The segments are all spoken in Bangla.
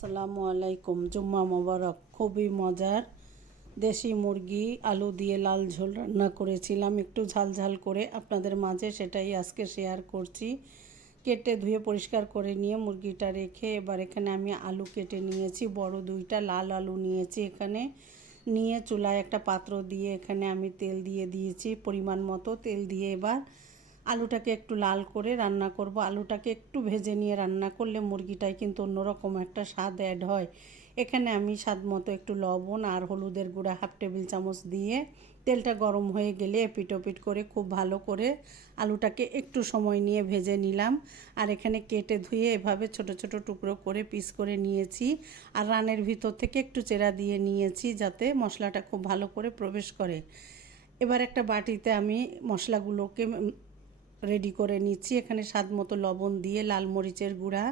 আসসালামু আলাইকুম। জুম্মা মোবারক। খুবই মজার দেশি মুরগি আলু দিয়ে লাল ঝোল রান্না করেছিলাম, একটু ঝাল করে আপনাদের মাঝে সেটাই আজকে শেয়ার করছি। কেটে ধুয়ে পরিষ্কার করে নিয়ে মুরগিটা রেখে এবার এখানে আমি আলু কেটে নিয়েছি, বড় দুইটা লাল আলু নিয়েছি। এখানে নিয়ে চুলায় একটা পাত্র দিয়ে এখানে আমি তেল দিয়ে দিয়েছি, পরিমাণ মতো তেল দিয়ে এবার আলুটাকে একটু লাল করে রান্না করব। আলুটাকে একটু ভেজে নিয়ে রান্না করলে মুরগিটায় কিন্তু অন্যরকম একটা স্বাদ অ্যাড হয়। এখানে আমি স্বাদ মতো একটু লবণ আর হলুদের গুঁড়া 1/2 টেবিল চামচ দিয়ে তেলটা গরম হয়ে গেলে এপিট ওপিট করে খুব ভালো করে আলুটাকে একটু সময় নিয়ে ভেজে নিলাম। আর এখানে কেটে ধুয়ে এভাবে ছোট ছোট টুকরো করে পিস করে নিয়েছি। আর রানের ভিতর থেকে একটু চেরা দিয়ে নিয়েছি যাতে মশলাটা খুব ভালো করে প্রবেশ করে। এবার একটা বাটিতে আমি মশলাগুলোকে রেডি করে নিচ্ছি। এখানে স্বাদ মতো লবণ দিয়ে লাল মরিচের গুঁড়া,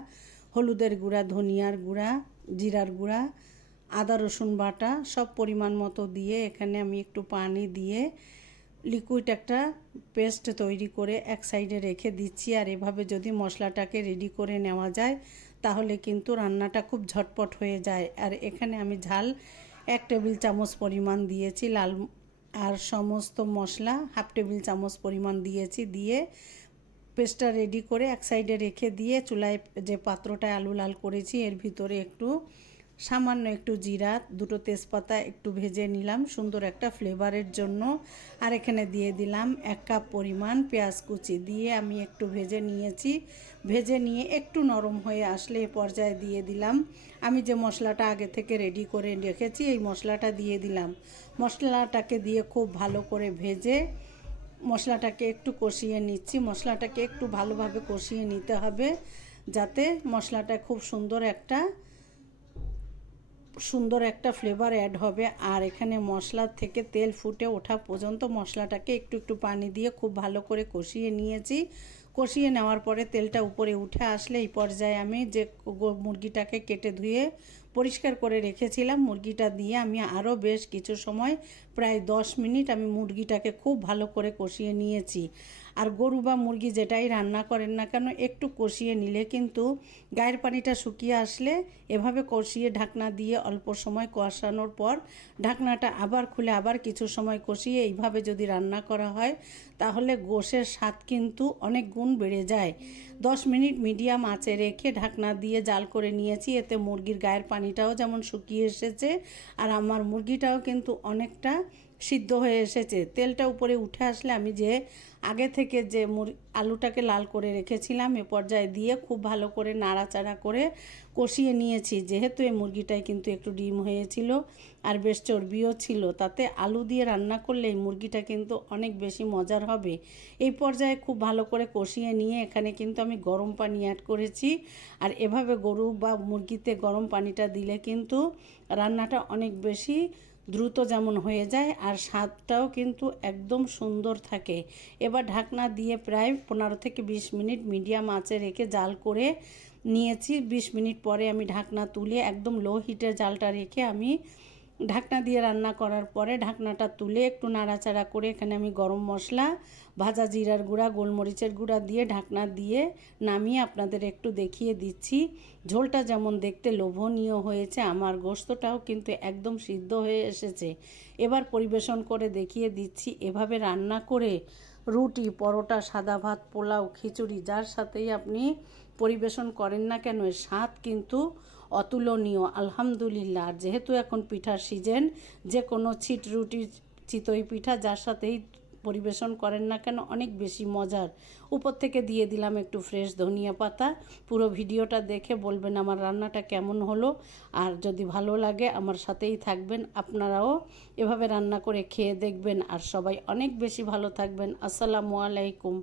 হলুদের গুঁড়া, ধনিয়ার গুঁড়া, জিরার গুঁড়া, আদা রসুন বাটা সব পরিমাণ মতো দিয়ে এখানে আমি একটু পানি দিয়ে লিকুইড একটা পেস্ট তৈরি করে এক সাইডে রেখে দিচ্ছি। আর এভাবে যদি মশলাটাকে রেডি করে নেওয়া যায় তাহলে কিন্তু রান্নাটা খুব ঝটপট হয়ে যায়। আর এখানে আমি ঝাল 1 টেবিল চামচ পরিমাণ দিয়েছি, লাল আর সমস্ত মশলা 1/2 টেবিল চামচ পরিমাণ দিয়েছি। দিয়ে পেস্টটা রেডি করে এক সাইডে রেখে দিয়ে চুলায় যে পাত্রটায় আলু লাল করেছি এর ভিতরে একটু সামান্য একটু জিরা, 2টো তেজপাতা একটু ভেজে নিলাম সুন্দর একটা ফ্লেভারের জন্য। আর এখানে দিয়ে দিলাম 1 কাপ পরিমাণ পেঁয়াজ কুচি দিয়ে আমি একটু ভেজে নিয়েছি। ভেজে নিয়ে একটু নরম হয়ে আসলে এ পর্যায়ে দিয়ে দিলাম আমি যে মশলাটা আগে থেকে রেডি করে রেখেছি, এই মশলাটা দিয়ে দিলাম। মশলাটাকে দিয়ে খুব ভালো করে ভেজে মশলাটাকে একটু কষিয়ে নিচ্ছি। মশলাটাকে একটু ভালোভাবে কষিয়ে নিতে হবে যাতে মশলাটা খুব সুন্দর একটা ফ্লেভার অ্যাড হবে। আর এখানে মশলা থেকে তেল ফুটে ওঠা পর্যন্ত মশলাটাকে একটু পানি দিয়ে খুব ভালো করে কষিয়ে নিয়েছি। কষিয়ে নেওয়ার পরে তেলটা উপরে উঠে আসলে এই পর্যায়ে আমি যে মুরগিটাকে কেটে ধুয়ে পরিষ্কার করে রেখেছিলাম মুরগিটা দিয়ে আমি আরও বেশ কিছু সময় প্রায় 10 মিনিট আমি মুরগিটাকে খুব ভালো করে কষিয়ে নিয়েছি। আর গরু বা মুরগি যেটাই রান্না করেন না কেন একটু কষিয়ে নিলে কিন্তু গায়ের পানিটা শুকিয়ে আসলে এভাবে কষিয়ে ঢাকনা দিয়ে অল্প সময় কষানোর পর ঢাকনাটা আবার খুলে আবার কিছু সময় কষিয়ে এইভাবে যদি রান্না করা হয় তাহলে গোশের স্বাদ কিন্তু অনেক গুণ বেড়ে যায়। 10 মিনিট মিডিয়াম আঁচে রেখে ঢাকনা দিয়ে জাল করে নিয়েছি। এতে মুরগির গায়ের পানিটাও যেমন শুকিয়ে এসেছে আর আমার মুরগিটাও কিন্তু অনেকটা সিদ্ধ হয়ে এসেছে। তেলটা উপরে উঠে আসলে আমি যে আগে থেকে যে আলুটাকে লাল করে রেখেছিলাম এ পর্যায়ে দিয়ে খুব ভালো করে নাড়াচাড়া করে কষিয়ে নিয়েছি। যেহেতু এই মুরগিটায় কিন্তু একটু ডিম হয়েছিল আর বেশ চর্বিও ছিল, তাতে আলু দিয়ে রান্না করলে এই মুরগিটা কিন্তু অনেক বেশি মজার হবে। এই পর্যায়ে খুব ভালো করে কষিয়ে নিয়ে এখানে কিন্তু আমি গরম পানি অ্যাড করেছি। আর এভাবে গরু বা মুরগিতে গরম পানিটা দিলে কিন্তু রান্নাটা অনেক বেশি দ্রুত যেমন হয়ে যায় আর স্বাদটাও কিন্তু একদম সুন্দর থাকে। এবার ঢাকনা দিয়ে প্রায় 15 থেকে 20 মিনিট মিডিয়াম আঁচে রেখে জাল করে নিয়েছি। 20 মিনিট পরে আমি ঢাকনা তুলে একদম লো হিটে জালটা রেখে আমি ঢাকনা দিয়ে রান্না করার পরে ঢাকনাটা তুলে একটু নাড়াচাড়া করে এখানে আমি গরম মশলা, ভাজা জিরার গুঁড়া, গোলমরিচের গুঁড়া দিয়ে ঢাকনা দিয়ে নামিয়ে আপনাদের একটু দেখিয়ে দিচ্ছি। ঝোলটা যেমন দেখতে লোভনীয় হয়েছে আমার গোশতটাও কিন্তু একদম সিদ্ধ হয়ে এসেছে। এবার পরিবেশন করে দেখিয়ে দিচ্ছি। এভাবে রান্না করে রুটি, পরোটা, সাদা ভাত, পোলাও, খিচুড়ি যার সাথেই আপনি পরিবেশন করেন না কেন এর স্বাদ কিন্তু অতুলনীয়। আলহামদুলিল্লাহ। আর যেহেতু এখন পিঠার সিজন, যে কোনো ছিট রুটি, চিতই পিঠা যার সাথেই পরিবেশন করেন না কেন অনেক বেশি মজার। উপর থেকে দিয়ে দিলাম একটু ফ্রেশ ধনিয়া পাতা। পুরো ভিডিওটা দেখে বলবেন আমার রান্নাটা কেমন হলো। আর যদি ভালো লাগে আমার সাথেই থাকবেন, আপনারাও এভাবে রান্না করে খেয়ে দেখবেন। আর সবাই অনেক বেশি ভালো থাকবেন। আসসালামু আলাইকুম।